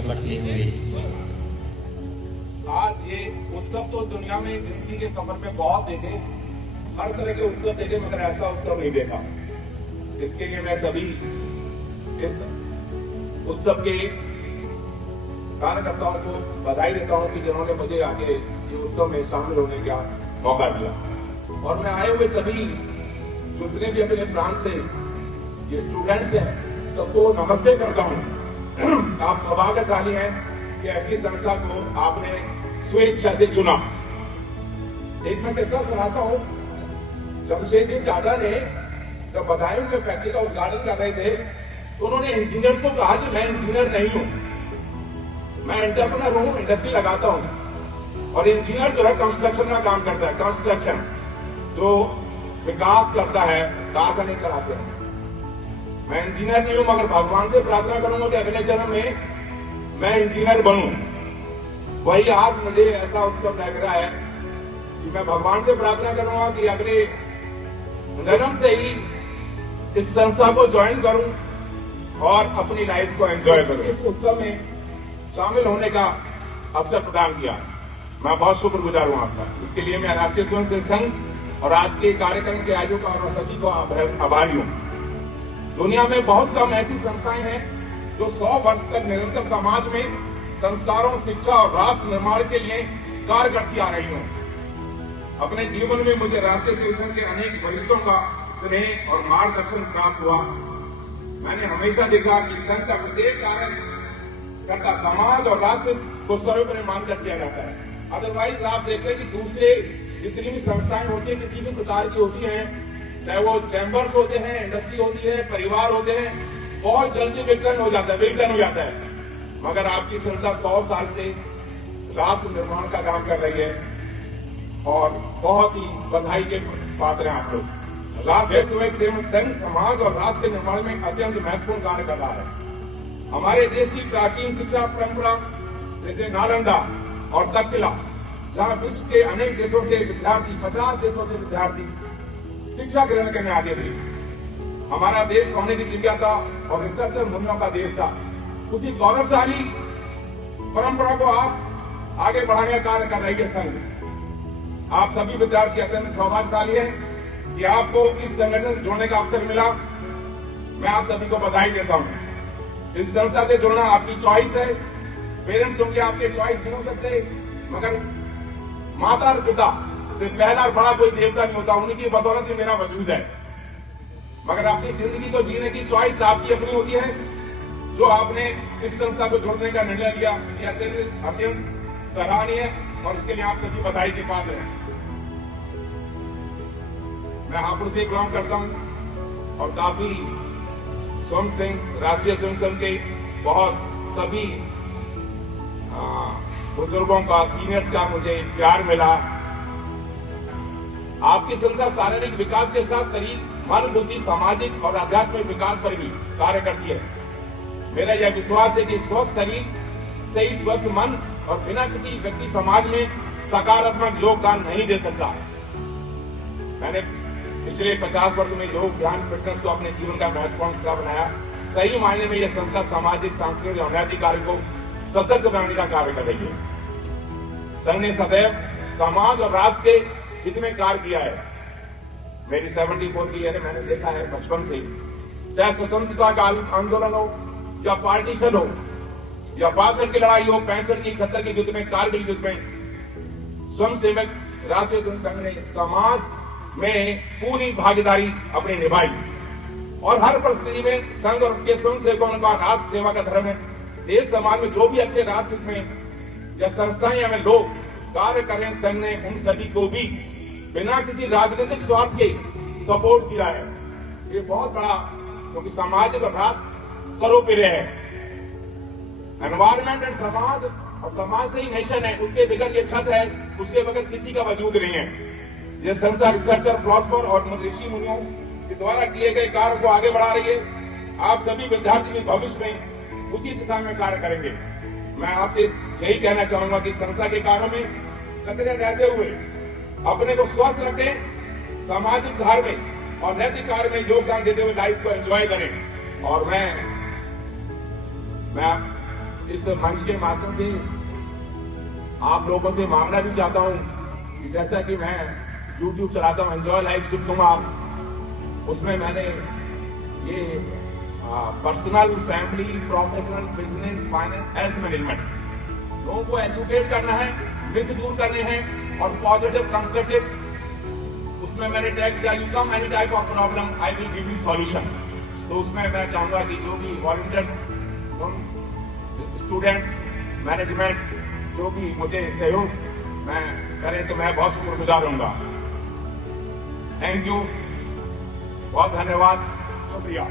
निपटते हुए। आज ये उत्सव तो दुनिया में जिंदगी के सफर में बहुत देखे, हर तरह के उत्सव देखे, मगर ऐसा उत्सव नहीं देखा। इसके लिए मैं सभी इस उत्सव के कार्यकर्ताओं को बधाई देता हूं कि जिन्होंने मुझे आगे ये उत्सव में शामिल होने का मौका दिया। और मैं आए हुए सभी जितने भी अपने प्रांत से ये स्टूडेंट्स हैं, सबको नमस्ते करता हूं। आप सौभाग्यशाली हैं कि ऐसी संस्था को आपने स्वेच्छा से चुना। एक मैं किस्सा सुनाता हूं। जमशेदजी टाटा ने जब बदायूं में फैक्ट्री का उद्घाटन कर रहे थे तो उन्होंने इंजीनियर्स को कहा कि मैं इंजीनियर नहीं हूं, मैं एंटरप्रेन्योर हूं, इंडस्ट्री लगाता हूं। और इंजीनियर जो है कंस्ट्रक्शन का काम करता है, कंस्ट्रक्शन जो विकास करता है, कारखाने चलाते हैं। मैं इंजीनियर नहीं हूं, मगर भगवान से प्रार्थना करूंगा कि अगले जन्म में मैं इंजीनियर बनूं। वही आज मुझे ऐसा उत्सव लग रहा है कि मैं भगवान से प्रार्थना करूंगा कि अगले जन्म से ही इस संस्था को ज्वाइन करूं और अपनी लाइफ को एंजॉय करूं। इस उत्सव में शामिल होने का अवसर प्रदान किया, मैं बहुत शुक्रगुजार हूं आपका। इसके लिए मैं राष्ट्रीय स्वयंसेवक संघ और आज के कार्यक्रम के आयोजकों और सभी को आभारी हूं। दुनिया में बहुत कम ऐसी संस्थाएं हैं जो 100 वर्ष तक निरंतर समाज में संस्कारों, शिक्षा और राष्ट्र निर्माण के लिए कार्य करती आ रही हूं। अपने जीवन में मुझे राष्ट्रीय सेवक संघ के अनेक वरिष्ठों का स्नेह और मार्गदर्शन प्राप्त हुआ। मैंने हमेशा देखा कि संघ का प्रत्येक कार्य करता समाज और राष्ट्र को सर्वोपरि मानकर किया जाता है। अदरवाइज आप देखते हैं कि दूसरे जितनी भी संस्थाएं होती हैं, किसी भी प्रकार की होती हैं, चाहे वो चैम्बर्स होते हैं, इंडस्ट्री होती है, परिवार होते हैं, बहुत जल्दी विघटन हो जाता है। मगर आपकी संस्था 100 साल से राष्ट्र निर्माण का काम कर रही है और बहुत ही बधाई के पात्र हैं आप लोग। राष्ट्रीय स्वयंसेवक संघ समाज और राष्ट्र के निर्माण में अत्यंत महत्वपूर्ण कार्य कर रहा है। हमारे देश की प्राचीन शिक्षा परंपरा जैसे नालंदा और तक्षशिला, जहां विश्व के अनेक देशों से विद्यार्थी, 50 देशों से विद्यार्थी शिक्षा ग्रहण करने आते थे। हमारा देश सोने की चिड़िया था और रिसर्चर मुन्नों का देश था। उसी गौरवशाली परंपरा को आप आगे बढ़ाने का कार्य कर रही है संघ। आप सभी विद्यार्थी अत्यंत सौभाग्यशाली हैं कि आपको इस संगठन से जुड़ने का अवसर मिला। मैं आप सभी को बधाई देता हूं। इस संस्था से जुड़ना आपकी चॉइस है। पेरेंट्स होंगे आपके चॉइस नहीं हो सकते, मगर माता और पिता से पहला और बड़ा कोई देवता नहीं होता, उन्हीं की बदौलत ही मेरा वजूद है। मगर अपनी जिंदगी को जीने की चॉइस आपकी अपनी होती है। जो आपने इस संस्था को जोड़ने का निर्णय लिया, ये अत्यंत सराहनीय है और इसके लिए आप सभी बधाई के पात्र हैं। मैं हापुड़ से बिलोंग करता हूं और काफी राष्ट्रीय स्वयं संघ के बहुत सभी बुजुर्गों का, सीनियर्स का मुझे प्यार मिला। आपकी संस्था शारीरिक विकास के साथ शरीर, मन, बुद्धि, सामाजिक और आध्यात्मिक विकास पर भी कार्य करती है। मेरा यह विश्वास है कि स्वस्थ शरीर से ही स्वस्थ मन और बिना किसी व्यक्ति समाज में सकारात्मक योगदान नहीं दे सकता। मैंने पिछले 50 वर्ष में योग, ध्यान, फिटनेस को अपने जीवन का महत्वपूर्ण हिस्सा बनाया। सही मायने में यह संस्था सामाजिक, सांस्कृतिक और नैतिक कार्य को सशक्त बनाने का कार्य कर रही है। संघ ने सदैव समाज और राष्ट्र के हित में कार्य किया है। मेरी 74 की है, मैंने देखा है बचपन से, चाहे स्वतंत्रता का आंदोलन हो या पार्टीशन हो या 62 की लड़ाई हो, 65 की, 71 की युद्ध में, कारगिल युद्ध में, स्वयंसेवक राष्ट्रीय स्वयं संघ ने समाज में पूरी भागीदारी अपनी निभाई। और हर परिस्थिति में संघ और उसके स्वयंसेवकों का राष्ट्र सेवा का धर्म है। देश समाज में जो भी अच्छे राष्ट्र में या संस्थाएं या लोग कार्य करें, संघ ने उन सभी को भी बिना किसी राजनीतिक स्वार्थ के सपोर्ट किया है। ये बहुत बड़ा, क्योंकि सामाजिक और राष्ट्र सर्वोपरि है। एनवायरमेंट एंड समाज, और समाज से ही नेशन है। उसके बगैर ये छत है, उसके बगैर किसी का वजूद नहीं है। ये संस्था रिसर्चर, फिलॉसफर और ऋषि मुनियों के द्वारा किए गए कार्य को आगे बढ़ा रही है। आप सभी विद्यार्थी भी भविष्य में उसी दिशा में कार्य करेंगे। मैं आपसे यही कहना चाहूंगा कि संस्था के कार्यों में सक्रिय रहते हुए अपने को स्वस्थ रखें, सामाजिक, धार्मिक और नैतिक कार्य में योगदान देते हुए लाइफ को एंजॉय करें। और मैं इस मंच के माध्यम से आप लोगों से मांगना भी चाहता हूं कि जैसा कि मैं YouTube चलाता हूं, एंजॉय लाइफ शिव कुमार, उसमें मैंने ये personal, family, professional, business, finance, health management, लोगों को एजुकेट करना है, मिथ दूर करने हैं और पॉजिटिव कंस्ट्रक्टिव, उसमें मैंने टैग किया, you come any type of problem I will give you solution. तो उसमें मैं चाहूंगा कि जो भी वॉलंटियर्स, स्टूडेंट्स, मैनेजमेंट जो भी मुझे सहयोग मैं करें तो मैं बहुत शुक्रगुजार रहूंगा। थैंक यू, बहुत धन्यवाद, शुक्रिया।